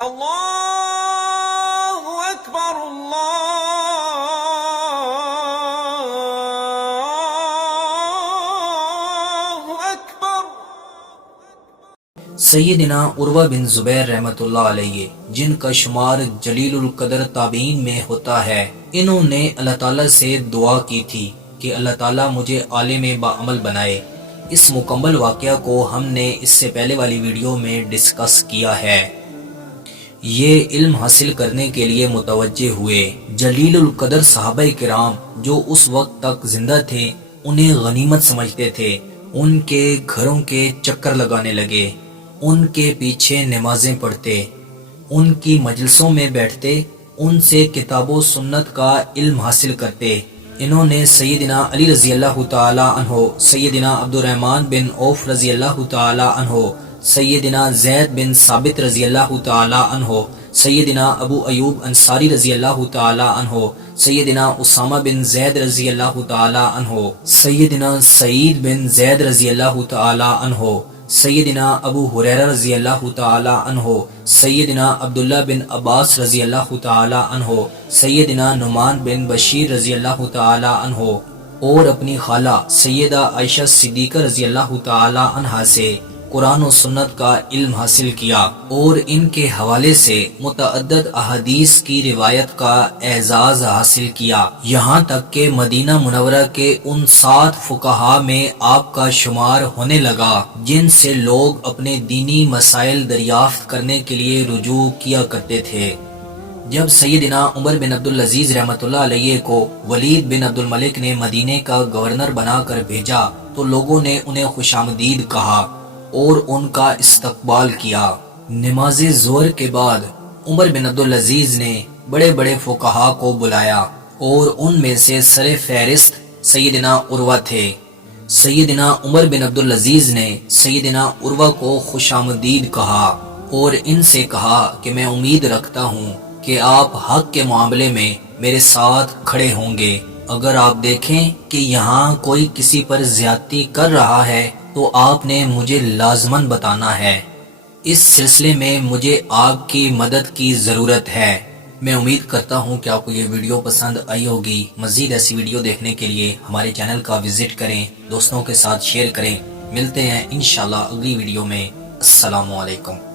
اللہ اکبر اللہ اکبر۔ سیدنا عروہ بن زبیر رحمۃ اللہ علیہ، جن کا شمار جلیل القدر تابعین میں ہوتا ہے، انہوں نے اللہ تعالیٰ سے دعا کی تھی کہ اللہ تعالیٰ مجھے عالم باعمل بنائے۔ اس مکمل واقعہ کو ہم نے اس سے پہلے والی ویڈیو میں ڈسکس کیا ہے۔ یہ علم حاصل کرنے کے لیے متوجہ ہوئے۔ جلیل القدر صحابہ کرام جو اس وقت تک زندہ تھے انہیں غنیمت سمجھتے تھے، ان کے گھروں کے چکر لگانے لگے، ان کے پیچھے نمازیں پڑھتے، ان کی مجلسوں میں بیٹھتے، ان سے کتاب و سنت کا علم حاصل کرتے۔ انہوں نے سیدنا علی رضی اللہ تعالی عنہ، سیدنا عبد الرحمن بن عوف رضی اللہ تعالی عنہ، سیدنا زید بن ثابت رضی اللہ تعالی عنہ، سیدنا ابو ایوب انصاری رضی اللہ تعالی عنہ، سیدنا اسامہ بن زید رضی اللہ تعالی عنہ، سیدنا سعید بن زید رضی اللہ تعالی عنہ، سیدنا ابو ہریرہ رضی اللہ تعالی عنہ، سیدنا عبداللہ بن عباس رضی اللہ تعالی عنہ، سیدنا نعمان بن بشیر رضی اللہ تعالی عنہ، اور اپنی خالہ سیدہ عائشہ صدیقہ رضی اللہ تعالی عنہا سے قرآن و سنت کا علم حاصل کیا، اور ان کے حوالے سے متعدد احادیث کی روایت کا اعزاز حاصل کیا، یہاں تک کہ مدینہ منورہ کے ان 7 فقہا میں آپ کا شمار ہونے لگا جن سے لوگ اپنے دینی مسائل دریافت کرنے کے لیے رجوع کیا کرتے تھے۔ جب سیدنا عمر بن عبدالعزیز رحمۃ اللہ علیہ کو ولید بن عبد الملک نے مدینے کا گورنر بنا کر بھیجا تو لوگوں نے انہیں خوش آمدید کہا اور ان کا استقبال کیا۔ نماز ظہر کے بعد عمر بن عبدالعزیز نے بڑے بڑے فقہا کو بلایا اور ان میں سے سر فہرست سیدنا عروہ تھے۔ سیدنا عمر بن عبدالعزیز نے سیدنا عروہ کو خوش آمدید کہا اور ان سے کہا کہ میں امید رکھتا ہوں کہ آپ حق کے معاملے میں میرے ساتھ کھڑے ہوں گے۔ اگر آپ دیکھیں کہ یہاں کوئی کسی پر زیادتی کر رہا ہے تو آپ نے مجھے لازماً بتانا ہے۔ اس سلسلے میں مجھے آپ کی مدد کی ضرورت ہے۔ میں امید کرتا ہوں کہ آپ کو یہ ویڈیو پسند آئی ہوگی۔ مزید ایسی ویڈیو دیکھنے کے لیے ہمارے چینل کا وزٹ کریں، دوستوں کے ساتھ شیئر کریں۔ ملتے ہیں انشاءاللہ اگلی ویڈیو میں۔ السلام علیکم۔